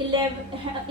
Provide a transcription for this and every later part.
11,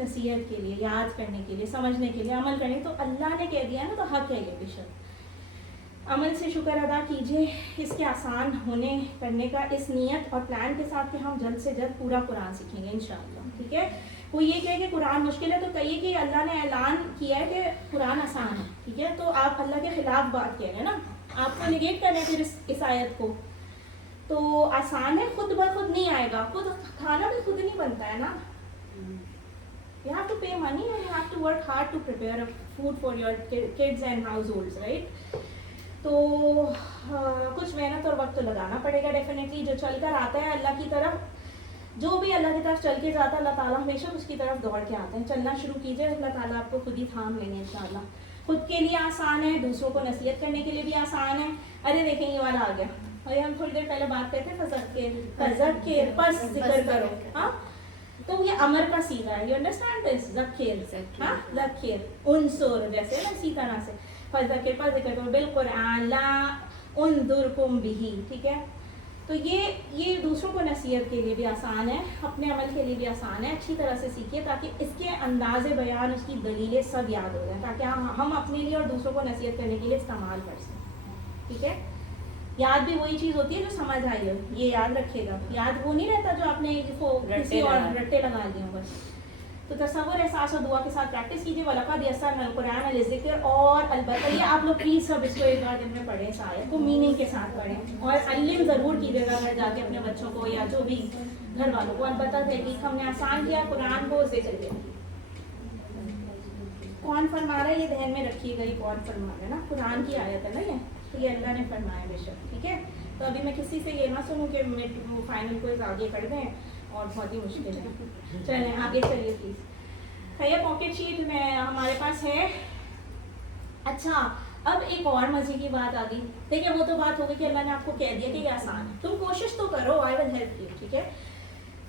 نصیحت کے لیے, یاد کرنے کے لیے, سمجھنے کے لیے, عمل کرنے. تو اللہ نے کہہ دیا نا تو حق ہے یہ بے شک. عمل سے شکر ادا کیجیے اس کے آسان ہونے کرنے کا, اس نیت اور پلان کے ساتھ کہ ہم جلد سے جلد پورا قرآن سیکھیں گے انشاءاللہ. ٹھیک ہے, وہ یہ کہے کہ قرآن مشکل ہے تو کہیے کہ اللہ نے اعلان کیا ہے کہ قرآن آسان ہے. ٹھیک ہے, تو آپ اللہ کے خلاف بات کہہ رہے ہیں نا, آپ کو نگیٹ کرنا ہے پھر اس آیت کو. تو آسان ہے, خود بخود نہیں آئے گا, خود کھانا بھی خود نہیں بنتا ہے نا. You have to pay money and you have to work hard to prepare a food for your kids and households, right? تو کچھ محنت اور وقت تو لگانا پڑے گا ڈیفینیٹلی. جو چل کر آتا ہے اللہ کی طرف, جو بھی اللہ کی طرف چل کے جاتا ہے اللہ تعالیٰ ہمیشہ اس کی طرف دوڑ کے آتے ہیں. چلنا شروع کیجیے, اللہ تعالیٰ آپ کو خود ہی تھام لیں گے انشاءاللہ. خود کے لیے آسان ہے, دوسروں کو نصیحت کرنے کے لیے بھی آسان ہے. ارے دیکھیں یہ والا آ گیا, اور ہم تھوڑی دیر پہلے بات کرتے فذکر, پس ذکر کرو. ہاں, تو یہ امر کا سیغہ ہے. You understand this? ذکر, ہاں ذکر, انصر, جیسے نا اسی طرح سے فذکر, پس ذکر کرو, بالقرآن لا انذرکم بہ. ٹھیک ہے, تو یہ دوسروں کو نصیحت کے لیے بھی آسان ہے, اپنے عمل کے لیے بھی آسان ہے. اچھی طرح سے سیکھیے تاکہ اس کے انداز بیان, اس کی دلیلیں سب یاد ہو جائیں, تاکہ ہم اپنے لیے اور دوسروں کو نصیحت کرنے کے لیے استعمال کر سکیں. ٹھیک ہے, یاد بھی وہی چیز ہوتی ہے جو سمجھ آئی ہو, یہ یاد رکھے گا. یاد وہ نہیں رہتا جو آپ نے کسی اور رٹے لگا لیے ہوں بس. تو تصور, احساس اور دعا کے ساتھ پریکٹس کیجیے. وَلَقَدْ يَسَّرْنَا الْقُرْآنَ لِلذِّكْرِ, اور البتہ یہ آپ لوگ پلیز سب اس کو ایک بار دن میں پڑھیں, اس آیت کو میننگ کے ساتھ پڑھیں, اور علم ضرور کیجیے گا گھر جا کے اپنے بچوں کو یا جو بھی گھر والوں کو. البتہ تحقیق ہم نے آسان کیا قرآن کو ذکر کے. کون فرما رہا ہے یہ دھیان میں رکھیے گا, یہ کون فرما رہا ہے نا, قرآن کی آیت ہے نا یہ اللہ نے فرمایا بے شک. ٹھیک ہے, تو ابھی میں کسی سے یہ نہ سنوں کہ فائنل کوئز آگے کر دیں, اور بہت ہی مشکل ہے. چلیں آگے چلیے پلیز. یہ پاکٹ شیٹ میں ہمارے پاس ہے. اچھا, اب ایک اور مزے کی بات آ گئی. دیکھیں وہ تو بات ہو گئی کہ اللہ نے آپ کو کہہ دیا کہ یہ آسان ہے, تم کوشش تو کرو, آئی ول ہیلپ یو. ٹھیک ہے,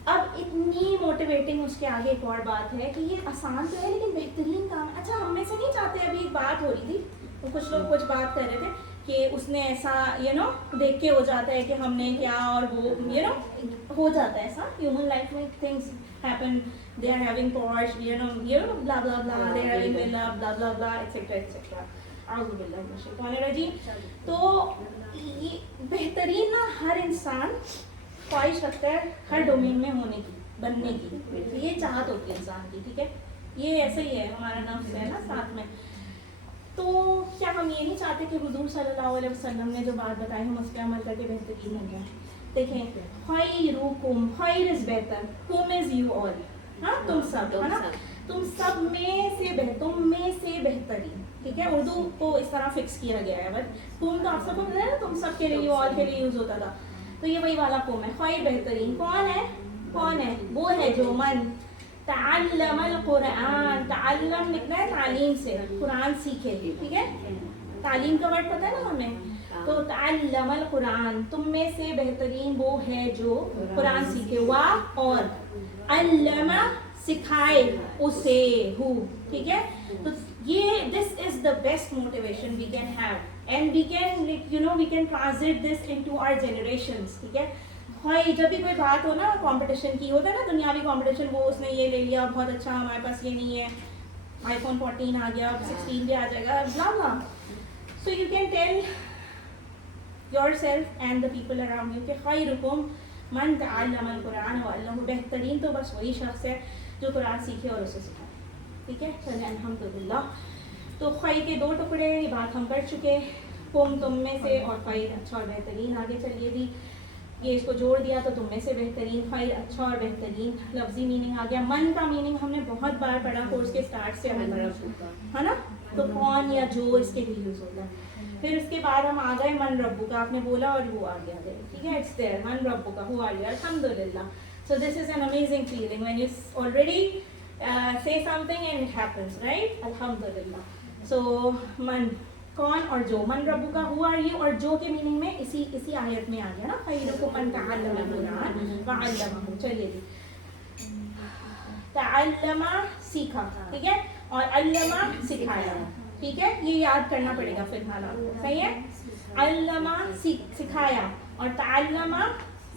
اب اتنی موٹیویٹنگ اس کے آگے ایک اور بات ہے کہ یہ آسان تو ہے لیکن بہترین کام ہے. اچھا, ہم میں سے نہیں چاہتے, ابھی ایک بات ہو رہی تھی تو کچھ لوگ کچھ بات کر رہے تھے کہ اس نے ایسا دیکھ کے ہو جاتا ہے کہ ہم نے کیا, اور وہ ہو جاتا ہے ایسا. ہیومن لائف میں things happen, they are having Porsche, blah blah blah, they are having villa, blah blah blah, etc etc. اعوذ باللہ من الشیطان الرجیم. تو یہ بہترین نا ہر انسان خواہش رکھتا ہے ہر ڈومین میں ہونے کی, بننے کی, یہ چاہت ہوتی ہے انسان کی. ٹھیک ہے, یہ ایسے ہی ہے, ہمارا نفس ہے نا ساتھ میں. تو کیا ہم یہ نہیں چاہتے کہ حضور صلی اللہ علیہ وسلم نے جو بات بتائی ہم اس پہ عمل کر کے بہترین ہو جائیں؟ دیکھیں, خیرکم, خیر از بہتر, کم از یو آل, ہاں تم سب, ہے نا, تم سب میں سے تم میں سے بہترین. ٹھیک ہے, اردو کو اس طرح فکس کیا گیا ہے, بٹ تم تو آپ سب کو پتہ ہے نا, تم سب کے لیے یو آل کے لیے یوز ہوتا تھا, تو یہ وہی والا قوم ہے. خیر بہترین کون ہے؟ کون ہے؟ وہ ہے جو من تعلم القرآن, تعلم لکھنا ہے تعلیم سے, قرآن سیکھے. ٹھیک ہے, تعلیم کا ورڈ پتہ ہے نا ہمیں, تو تعلم القرآن, تم میں سے بہترین وہ ہے جو قرآن سیکھے. وا, اور علم, سکھائے اسے, ہو. ٹھیک ہے, تو یہ this is the best motivation we can have, and we can translate this into our generations. ٹھیک ہے, جب بھی کوئی بات ہو نا کمپٹیشن کی, ہوتا ہے نا دنیاوی کمپٹیشن, وہ اس نے یہ لے لیا بہت اچھا, ہمارے پاس یہ نہیں ہے, آئی فون 14 آ گیا, 16 بھی آ جائے گا, blah blah. So you can tell yourself and the people around you کہ خیرکم من تعلم القرآن وعلمہ, بہترین تو بس وہی شخص ہے جو قرآن سیکھے اور اسے سکھائے. ٹھیک ہے, چلیں الحمدللہ. تو خیر کے دو ٹکڑے, یہ بات ہم کر چکے, قوم تم میں سے, اور خیر اچھا اور بہترین. آگے چلیے بھی, یہ اس کو جوڑ دیا تو تم میں سے بہترین, خیر اچھا اور بہترین. لفظی میننگ آ گیا. من کا میننگ ہم نے بہت بار پڑھا کورس کے اسٹارٹ سے, ہے نا, تو کون یا جو اس کے لیے یوز ہوتا ہے. پھر اس کے بعد ہم آ گئے من ربو کا, آپ نے بولا اور وہ آ گیا. ٹھیک ہے, اٹس دیئر, من ربو کا, ہو آ گیا. الحمدللہ. So this is an amazing feeling when you already say something and it happens, right? الحمدللہ. سو من کون اور جو, من ربو کا, ہو آر یو, اور جو کے میننگ میں اسی آیت میں آ گیا نا, خیرکم من تعلم القرآن وعلمہ. چلیے جی, تعلمہ سیکھا, ٹھیک ہے, اور علمہ سکھایا. ٹھیک ہے, یہ یاد کرنا پڑے گا فی الحال آپ کو, صحیح ہے. علمہ سکھایا, اور تعلمہ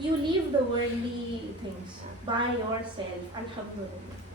You leave the worldly things by yourself, alhamdulillah.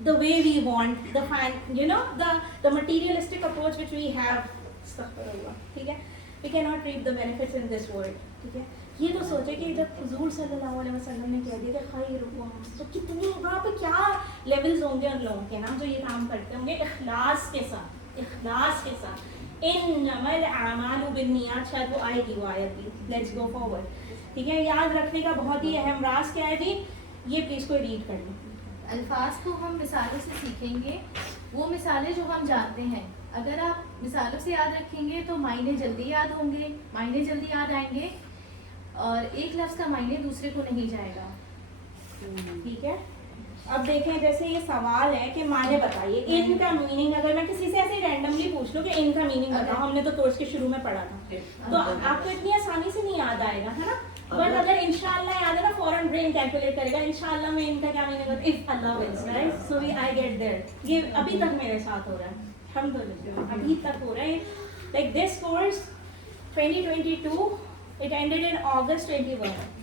the way we want, the materialistic approach which we have. Astaghfirullah, ٹھیک ہے. We cannot reap the benefits in this world, ٹھیک ہے. یہ تو سوچے کہ جب حضور صلی اللہ علیہ وسلم نے کہہ دیا کہ خیرکم، تو کتنی وہاں پہ کیا لیولز ہوں گے ان لوگوں کے نا جو یہ کام کرتے ہوں گے اخلاص کے ساتھ، اخلاص کے ساتھ. انما الاعمال بالنیات، شاید وہ آئے گی وہ آیت بھی. لیٹس گو فارورڈ، ٹھیک ہے. یاد رکھنے کا بہت ہی اہم راز کیا ہے جی، یہ پلیز کوئی ریڈ کر لیں. الفاظ کو ہم مثالوں سے سیکھیں گے، وہ مثالیں جو ہم جانتے ہیں اگر آپ مثالوں سے یاد رکھیں گے تو معنی جلدی یاد ہوں گے، معنی جلدی یاد آئیں گے، اور ایک لفظ کا معنی دوسرے کو نہیں جائے گا. ٹھیک ہے. اب دیکھیں جیسے یہ سوال ہے کہ معنی بتائیے ان کا میننگ. اگر میں کسی سے ایسے رینڈملی پوچھ لوں کہ ان کا میننگ بتاؤ، ہم نے تو کورس کے شروع میں پڑھا تھا، تو آپ کو اتنی آسانی سے نہیں یاد آئے گا، ہے نا. بٹ اگر انشاءاللہ یاد ہے نا، فوراً برین کیلکولیٹ کرے گا انشاءاللہ میں ان کا کیا میننگ ہوتا ہے. If Allah wills, right. So I get there. یہ ابھی تک میرے ساتھ ہو رہا ہے الحمدللہ، ابھی تک ہو رہا ہے. Like this course 2022 it ended in August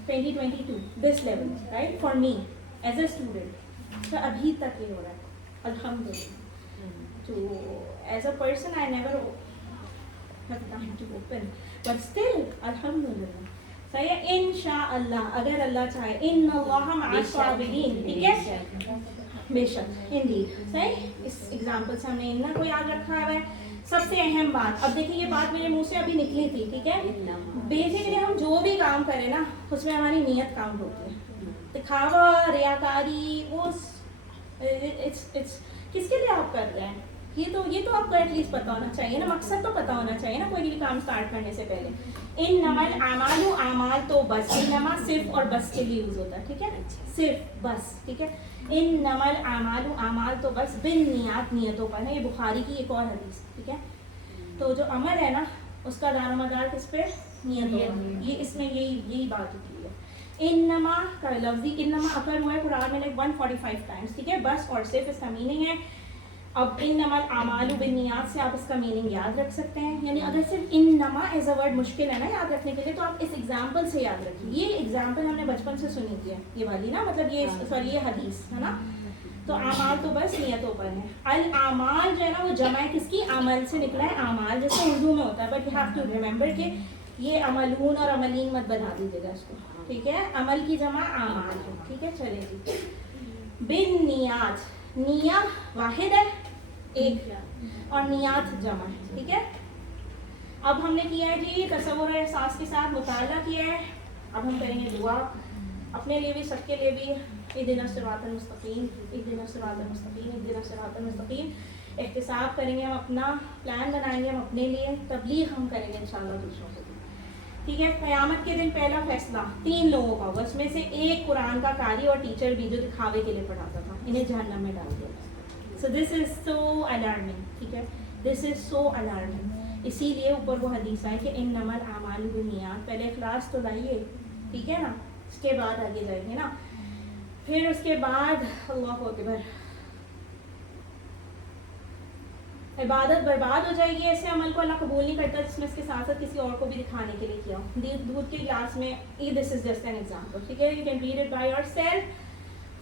2022 this level, right, for me as a student. تو ابھی تک یہ ہو رہا ہے الحمدللہ. تو as a person I never have time to open, but still الحمدللہ. صحیح ہے. انشاءاللہ، اگر اللہ چاہے. ان اللہ مع الصابرین، ٹھیک ہے. بے شک، انڈیڈ. صحیح. اس ایگزامپل سے ہم نے ان کو یاد رکھا ہے. سب سے اہم بات، اب دیکھیں یہ بات میرے منہ سے ابھی نکلی تھی، ٹھیک ہے. بیسکلی ہم جو بھی کام کریں نا اس میں ہماری نیت کاؤنٹ ہوتی ہے. دکھاوا، ریاکاری، وہ کس کے لیے آپ کر رہے ہیں؟ یہ تو آپ کو ایٹ لیسٹ پتا ہونا چاہیے نا، مقصد تو پتا ہونا چاہیے نا کوئی بھی کام اسٹارٹ کرنے سے پہلے. انما الاعمال، اعمال تو بس، انما صرف اور بس کے لیے یوز ہوتا ہے، ٹھیک ہے. صرف بس، ٹھیک ہے. انما الاعمال، اعمال تو بس، بالنیات، نیتوں پر ہے. یہ بخاری کی ایک اور حدیث، ٹھیک ہے. تو جو عمل ہے نا اس کا دار و مدار کس پہ؟ نیت ہے. یہ اس میں یہی بات ہوتی ہے. انما کا لفظی انما اکر ہوا ہے قرآن میں لائک 145 ٹائمس، ٹھیک ہے. بس اور صرف اس کا میننگ ہے. اب انما الاعمال بالنیات سے آپ اس کا میننگ یاد رکھ سکتے ہیں. یعنی اگر صرف انما ایز اے ورڈ مشکل ہے نا یاد رکھنے کے لیے، تو آپ اس ایگزامپل سے یاد رکھیے. یہ ایگزامپل ہم نے بچپن سے سنی تھی، یہ والی نا، مطلب یہ حدیث ہے نا. تو اعمال تو بس نیتوں پر ہیں. الاعمال جو ہے نا وہ جمع ہے کس کی؟ عمل سے نکلا ہے اعمال، جیسے اردو میں ہوتا ہے. But you have to remember کہ یہ عملون اور عملین مت بنا دیجیے گا اس کو، ٹھیک ہے. عمل کی جمع اعمال ہے، ٹھیک ہے. چلے جی. بالنیات، نیت واحد ہے ایک، اور نیات جمع ہے، ٹھیک ہے. اب ہم نے کیا ہے جی تصور اور احساس کے ساتھ مطالعہ کیا ہے. اب ہم کریں گے دعا اپنے لیے بھی، سب کے لیے بھی. اهدنا الصراط المستقیم، اهدنا الصراط المستقیم، اهدنا الصراط المستقیم. احتساب کریں گے ہم، اپنا پلان بنائیں گے ہم اپنے لیے، تبلیغ ہم کریں گے انشاءاللہ دوسروں کو بھی، ٹھیک ہے. قیامت کے دن پہلا فیصلہ 3 لوگوں کا ہوگا، اس میں سے ایک قرآن کا قاری اور ٹیچر بھی جو دکھاوے کے لیے پڑھاتا تھا، انہیں جہنم میں ڈال دیا. سو دس از سو الارمنگ، ٹھیک ہے. دس از سو الارمنگ. اسی لیے اوپر وہ حدیث ہے کہ انما الاعمال بالنیات. پہلے اخلاص تو لائیے، ٹھیک ہے نا، اس کے بعد آگے جائیں گے نا. پھر اس کے بعد اللہ اکبر، عبادت برباد ہو جائے گی. ایسے عمل کو اللہ قبول نہیں کرتا جس میں اس کے ساتھ ساتھ کسی اور کو بھی دکھانے کے لیے کیا ہو. دودھ کے گلاس میں، دس از جسٹ این ایگزامپل، ٹھیک ہے. You can read it by your self.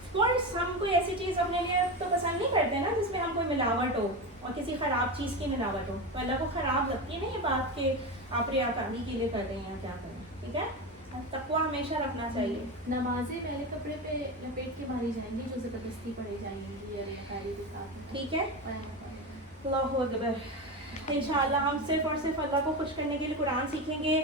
Of course ہم کوئی ایسی چیز اپنے لیے تو پسند نہیں کرتے نا جس میں ہم کوئی ملاوٹ ہو اور کسی خراب چیز کی ملاوٹ ہو. تو اللہ کو خراب لگتی ہے نا یہ بات کہ آپ ریاکاری کے لیے کر رہے ہیں یا کیا کریں، ٹھیک ہے. تقویٰ ہمیشہ رکھنا چاہیے. نمازیں پہلے کپڑے پہ لپیٹ کے ماری جائیں گی جو زبردستی پڑھی جائیں گی یا ریاکاری کے ساتھ، ٹھیک ہے. اللہ اکبر. انشاءاللہ ہم صرف اور صرف اللہ کو خوش کرنے کے لیے قرآن سیکھیں گے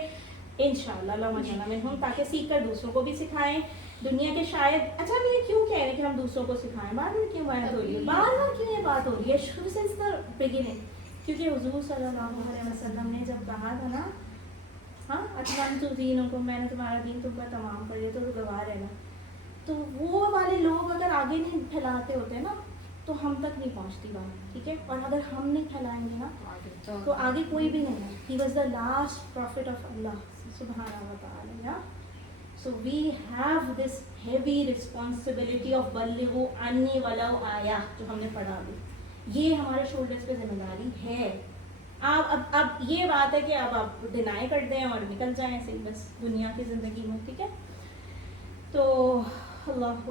انشاءاللہ. اللہم اجعلنا منہم، تاکہ سیکھ کر دوسروں کو بھی سکھائیں. دنیا کے شاید اچھا ہم یہ کیوں کہہ رہے ہیں کہ ہم دوسروں کو سکھائیں؟ بار بار کیوں بات ہو رہی ہے؟ بار بار کیوں یہ بات ہو رہی ہے؟ شروع سے اس کا بگننگ، کیونکہ حضور صلی اللہ علیہ وسلم نے جب کہا تھا نا، ہاں اتممت دینکم، میں نے تمہارا دین تم پر تمام کر دیا، تو گواہ رہنا. تو وہ والے لوگ اگر آگے نہیں پھیلاتے ہوتے نا تو ہم تک نہیں پہنچتی بات، ٹھیک ہے. اور اگر ہم نہیں پھیلائیں گے نا تو آگے کوئی بھی نہیں ہے. He was the last prophet of اللہ سبحانہ و تعالی. So we have this heavy responsibility of بلغوا عنی ولو آیہ، جو ہم نے پڑھا ابھی. یہ ہمارے شولڈرز پہ ذمہ داری ہے. اب یہ بات ہے کہ اب آپ ڈینائی کر دیں اور نکل جائیں ایسے ہی بس دنیا کی زندگی میں، ٹھیک ہے. تو اللہ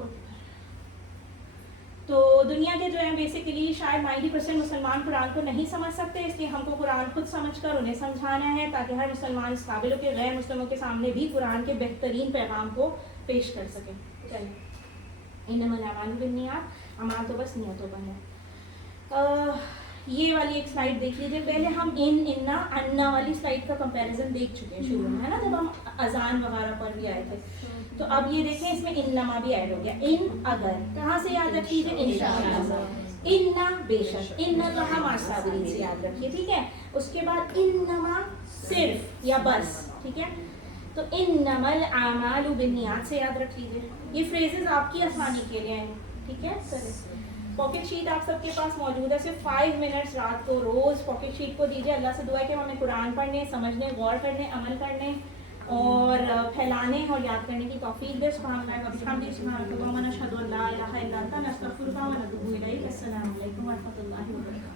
تو دنیا کے جو ہیں بیسیکلی شاید 90% مسلمان قرآن کو نہیں سمجھ سکتے، اس لیے ہم کو قرآن خود سمجھ کر انہیں سمجھانا ہے تاکہ ہر مسلمان اس قابل ہو کہ غیر مسلموں کے سامنے بھی قرآن کے بہترین پیغام کو پیش کر سکیں. چلیے، انما الاعمال بالنیات، اعمال تو بس نیتوں پر ہے. یہ والی ایک سلائڈ دیکھ لیجیے. پہلے ہم انا انا والی سلائڈ کا کمپیریزن دیکھ چکے ہیں شروع میں، ہے نا، جب ہم اذان وغیرہ پر بھی آئے تھے. تو اب یہ دیکھیں اس میں انما بھی ایڈ ہو گیا. ان اگر کہاں سے یاد رکھ لیجیے؟ انشاءاللہ. انا بے شک، ان اللہ مع الصابرین سے یاد رکھیے، ٹھیک ہے. اس کے بعد انما صرف یا بس، ٹھیک ہے. تو انما الاعمال بالنیات سے یاد رکھ لیجیے. یہ فریزز آپ کی آسانی کے لیے ہیں، ٹھیک ہے. پاکٹ شیٹ آپ سب کے پاس موجود ہے. صرف 5 منٹس رات کو روز پاکٹ شیٹ کو دیجیے. اللہ سے دعا ہے کہ ہمیں قرآن پڑھنے، سمجھنے، غور کرنے، عمل کرنے اور پھیلانے اور یاد کرنے کی توفیق دے. سبحان اللہ و بحمدہ، سبحانک اللہم نشہد ان لا الہ الا انت نستغفرک و نتوب الیک. السلام علیکم و رحمۃ اللہ وبرکاتہ.